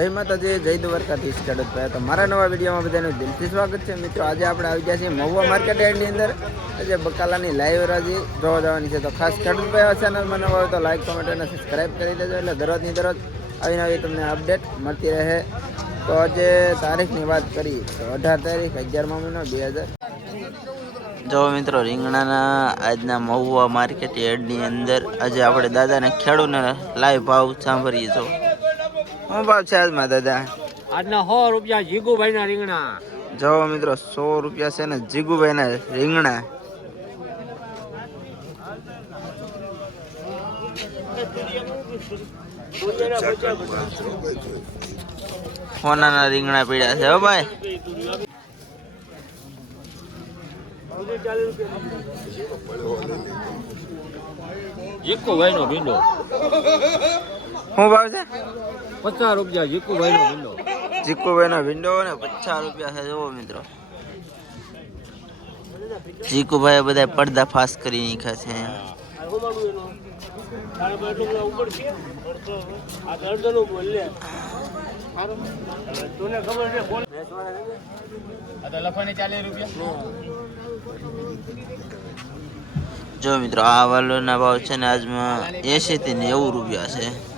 જય માતાજી, જય દ્વારકાધીશ ખેડૂત ભાઈ. તો મારા નવા વિડીયોમાં બધાનું દિલથી સ્વાગત છે. મિત્રો, આજે આપણે આવી ગયા છીએ મહુવા માર્કેટ યાર્ડની અંદર. આજે બકાલાની લાઈવ રાજી જોવા જવાની છે. તો ખાસ ખેડૂત ભાઈ ચેનલમાં નવા હોય તો લાઈક કોમેન્ટ અને સબસ્ક્રાઈબ કરી દેજો. એટલે દરરોજની દરરોજ આવી આવી તમને અપડેટ મળતી રહે. તો આજે તારીખની વાત કરી તો અઢાર તારીખ અગિયારમા મહિનો બે હજાર. જો મિત્રો, રીંગણાના આજના મહુવા માર્કેટ યાર્ડની અંદર આજે આપણે દાદાને ખેડૂને લાઈવ ભાવ સાંભળીએ છો શું ભાવ છે આજમાં દાદા? આજના સો રૂપિયા જીગુભાઈ ના રીંગણા. જો મિત્રો સો રૂપિયા છે ને જીગુભાઈ ના રીંગણા. સોનાના રીંગણા પીડ્યા છે હો ભાઈ. જીગુભાઈ નો ભીંડો. શું ભાવ છે? પચાસ રૂપિયા જીકુભાઈનો ભીંડો ચીકુભાઈ નો વિન્ડો ને પચાસ રૂપિયા છે, જુઓ મિત્રો. જીકુભાઈ બધા પડદા ફાસ કરી નાખ્યા છે. જો મિત્રો, આ વાલોના ભાવ છે ને આજમાં એસી થી નેવું રૂપિયા છે.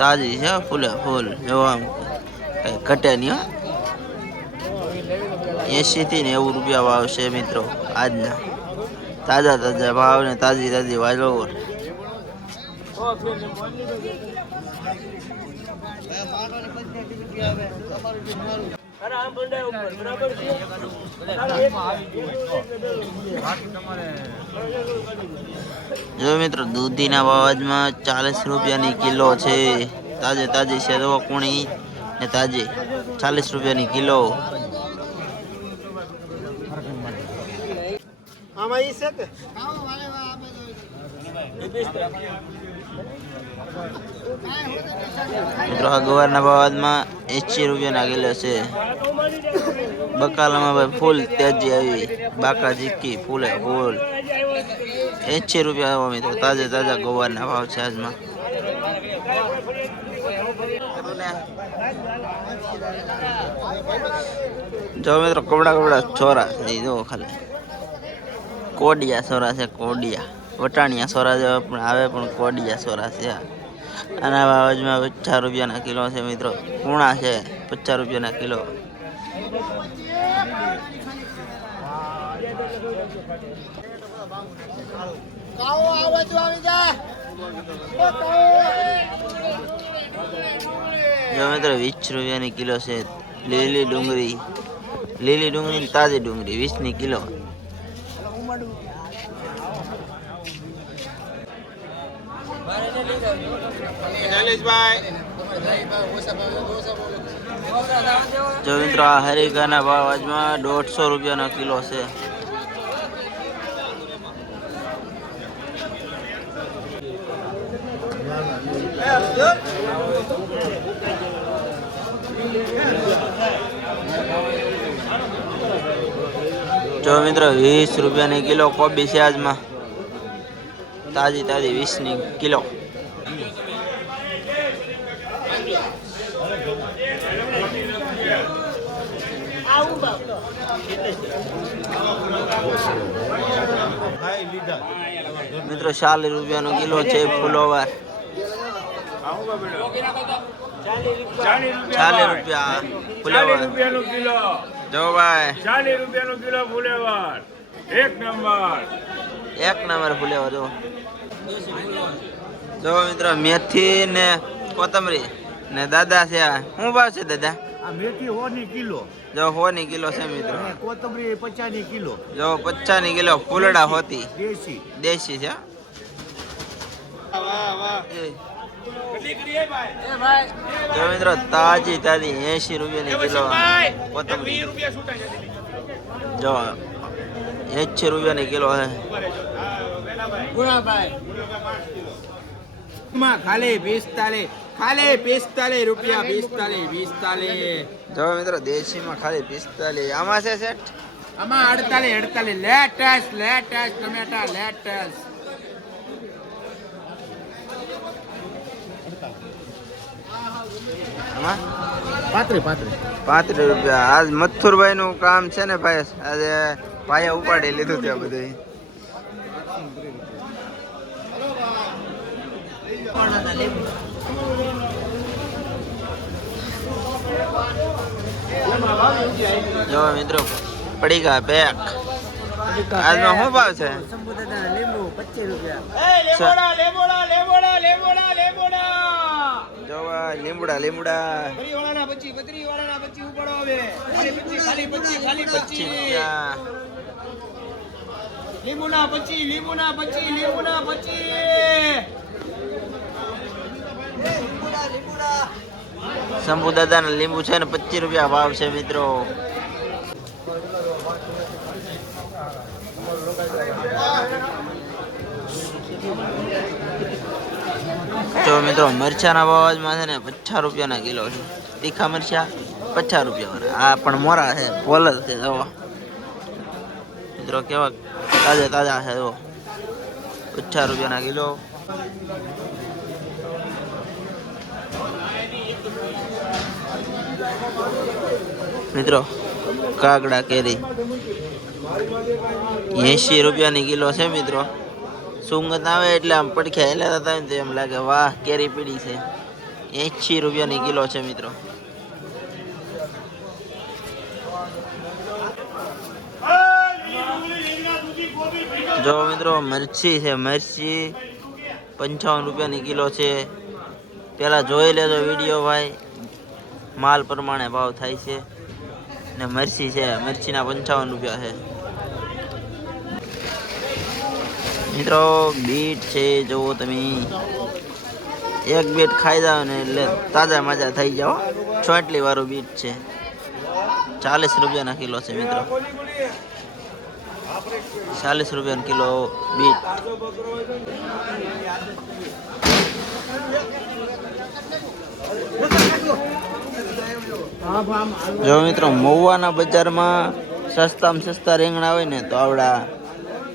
તાજી છે, ફૂલે ફૂલ, જોવા કઈ ઘટે નહીં, હો. એસી થી નેવું રૂપિયા ભાવ છે મિત્રો, આજના. તાજા તાજા ભાવ ને તાજી તાજી વાલો જો મિત્રો દૂધીના ભાવમાં ચાલીસ રૂપિયાની કિલો છે. તાજે તાજી છે. તો કુણી ને તાજી ચાલીસ રૂપિયાની કિલો. મિત્રો ગવારના ભાવમાં એંશી રૂપિયાના કિલો છે. બકાલામાં ભાઈ ફૂલ તેજી આવી. બાકા ચીકી ફૂલે ફૂલ. એંશી રૂપિયા આવો મિત્રો, તાજા તાજા ગવારના ભાવ છે આજમાં. જો મિત્રો, કપડા કપડા છોરા છે જો ખાલી. કોડિયા છોરા છે, કોડિયા. વટાણિયા સોરા જેવા પણ આવે, પણ કોડિયા સોરા છે આના ભાવમાં પચાસ રૂપિયાના કિલો છે મિત્રો. કુણા છે પચાસ રૂપિયાના કિલો. જો. મિત્રો વીસ રૂપિયાની કિલો છે લીલી ડુંગળી. લીલી ડુંગળી તાજી ડુંગળી વીસની કિલો. જો મિત્રો હરિકાના ભાવ આજમાં દોઢસો રૂપિયાનો કિલો છે. જો વીસ રૂપિયાની કિલો કોબી છે આજમાં. તાજી તાજી વીસની કિલો. મિત્રો ચાલીસ રૂપિયાનો કિલો છે ફૂલોવર. ચાલીસ રૂપિયા ફૂલોવર. કિલો. જો ભાઈ. ચાલીસ રૂપિયાનો કિલો ફૂલેવર. એક નંબર. એક નંબર ફૂલેવર જો. જો મિત્રો મેથી ને કોથમરી ને દાદા છે શું ભાવ છે દાદા? આ મેથી હોની કિલો. જો હો ની કિલો છે મિત્રો. કોથમરી પચાસની કિલો. જો પચાસની કિલો ફૂલડા હોતી. દેશી. દેશી છે એ. જો મિત્રો તાજી તાજી એસી રૂપિયાની કિલો કોથમરી. જો એસી રૂપિયાની કિલો છે માં ખાલી પિસ્તાલીસ. ખાલી પિસ્તાલીસ રૂપિયા પિસ્તાલીસ પિસ્તાલીસ. જો મિત્રો દેશીમાં ખાલી પિસ્તાલીસ. આમાં છે સેટ આમાં અડતાલીસ અડતાલીસ. લેટેસ્ટ લેટેસ્ટ ટમેટા લેટેસ્ટ. પાંત્રીસ પાત્રી પાત્રી પાંત્રીસ રૂપિયા. આજ મથુરભાઈ નું કામ છે ને ભાઈ આજે ભાઈએ ઉપાડી લીધું ત્યાં બધું. જો મિત્રો પડી ગયા બેક આજનો શું ભાવ છે? લીમડા લીમડા બત્રી વાળાના બચ્ચી બત્રી વાળાના બચ્ચી ઉપાડો હવે ખાલી બચ્ચી ખાલી બચ્ચી ખાલી પચીસ બચ્ચી રૂપિયા લીંબુના બચ્ચી લીંબુના બચ્ચી લીંબુના બચ્ચી શંભુ દાદા લીંબુ છે ને પચીસ રૂપિયા ભાવ છે મિત્રો. જો મિત્રો, મરચાના ભાવમાં છે ને પચાસ રૂપિયાના કિલો છે. તીખા મરચા પચાસ રૂપિયા આ પણ મોરા છે પોલ છે જવા મિત્રો, કેવા તાજા તાજા છે જો પચાસ રૂપિયાના કિલો. મિત્રો, કાગડા કેરી. એંશી રૂપિયાની કિલો છે મિત્રો. સુંગત આવે એટલે આમ પડખ્યા હેલા થતા એમ લાગે, વાહ, કેરી પીડી છે. એંશી રૂપિયાની કિલો છે મિત્રો. જો મિત્રો, મરચી છે, મરચી પંચાવન રૂપિયાની કિલો છે. પેલા જોઈ લેજો વીડિયો ભાઈ. માલ પ્રમાણે ભાવ થાય છે. ને મરચી છે. મરચીના પંચાવન રૂપિયા છે. મિત્રો, બીટ છે, જુઓ તમે. એક બીટ ખાઈ જાવ ને એટલે તાજા માજા થઈ જાઓ ચોટલી વાળું બીટ છે. ચાલીસ રૂપિયાના કિલો છે, મિત્રો. ચાલીસ રૂપિયાનો કિલો બીટ. જો મિત્રો, મહુવાના બજારમાં સસ્તામાં સસ્તા રીંગણા હોય ને, તો આવડા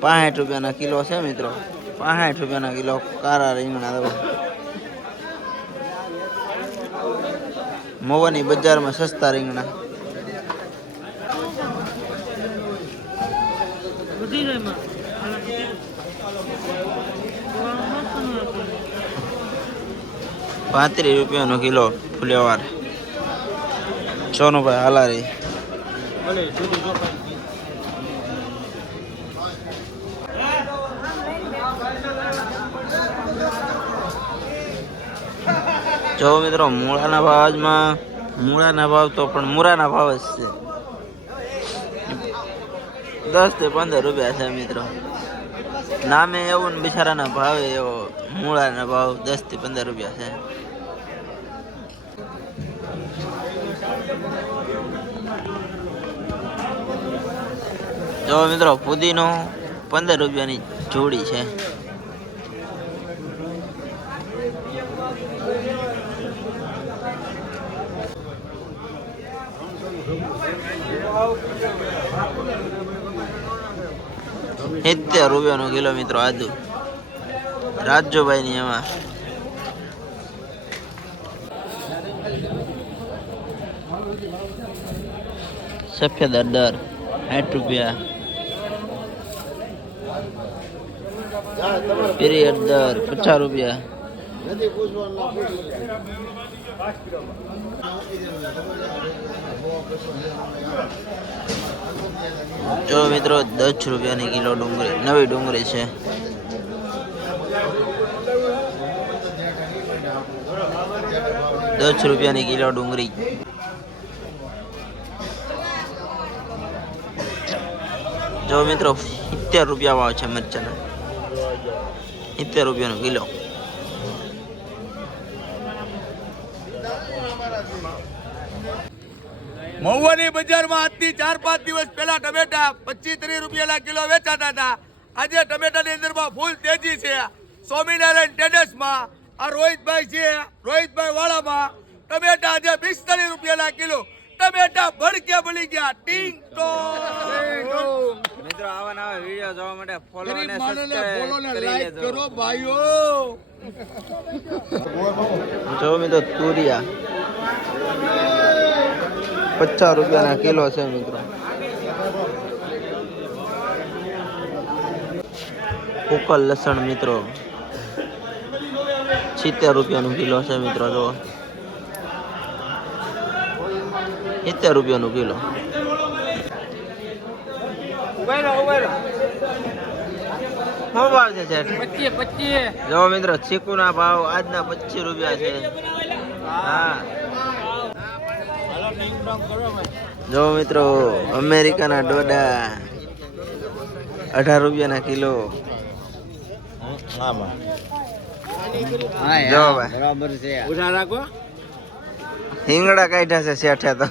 પાંસઠ રૂપિયાના કિલો છે મિત્રો. પાંસઠ રૂપિયાના કિલો કારા રીંગણા મહુવાની બજારમાં સસ્તા રીંગણા. પાંત્રીસ રૂપિયાનો કિલો ફુલેવાર. સોનુભાઈ હાલારી જો મિત્રો, મૂળાના ભાવમાં, મૂળાના ભાવ તો પણ મૂળાના ભાવ જ છે. દસથી પંદર રૂપિયા છે મિત્રો. નામે એવું ને બિચારાના ભાવે એવો મૂળાના ભાવ દસથી પંદર રૂપિયા છે. જો મિત્રો, પુદીનો પંદર રૂપિયાની જોડી છે. સિત્તેર રૂપિયાનો કિલો મિત્રો આદુ. રાજુભાઈ ની એમાં. સફેદ અડર સાઠ રૂપિયા. પીરી અડર પચાસ રૂપિયા. જો મિત્રો, દસ રૂપિયાની કિલો ડુંગળી, નવી ડુંગળી છે. દસ રૂપિયાની કિલો ડુંગળી. જો મિત્રો, સિત્તેર રૂપિયા ભાવ છે મરચાના. સિત્તેર રૂપિયાનો કિલો. મહુવાની બજારમાં આજથી ચાર પાંચ દિવસ પહેલા ટમેટા પચીસ ત્રીસ રૂપિયાના કિલો વેચાતા હતા. આજે ટમેટાની અંદરમાં ફૂલ તેજી છે. સ્વામિનારાયણ ટેડર્સમાં આ રોહિતભાઈ છે. રોહિતભાઈ વાળામાં ટમેટા આજે પિસ્તાલીસ રૂપિયાના કિલો. ટમેટા ભડકે ભળી ગયા. ટીંગ ટોંગ. મિત્રો આવા નવા વીડિયો જોવા માટે ફોલો અને સબસ્ક્રાઇબ કરી કરો ભાઈઓ. જો મિત્રો તુરિયા. પચાસ રૂપિયાના કિલો છે મિત્રો. ઉકલ લસણ મિત્રો. સિત્તેર રૂપિયાનું કિલો છે મિત્રો જો સિત્તેર રૂપિયાનું કિલો. શું ભાવ છે શેઠ? જો મિત્રો ચીકુના ભાવ આજના પચીસ રૂપિયા છે. હા. જો મિત્રો અમેરિકાના ડોડા અઢાર રૂપિયાના કિલો. જો ભાઈ. ઉધા હિંગડા કાઢ્યા છે શેઠે તો.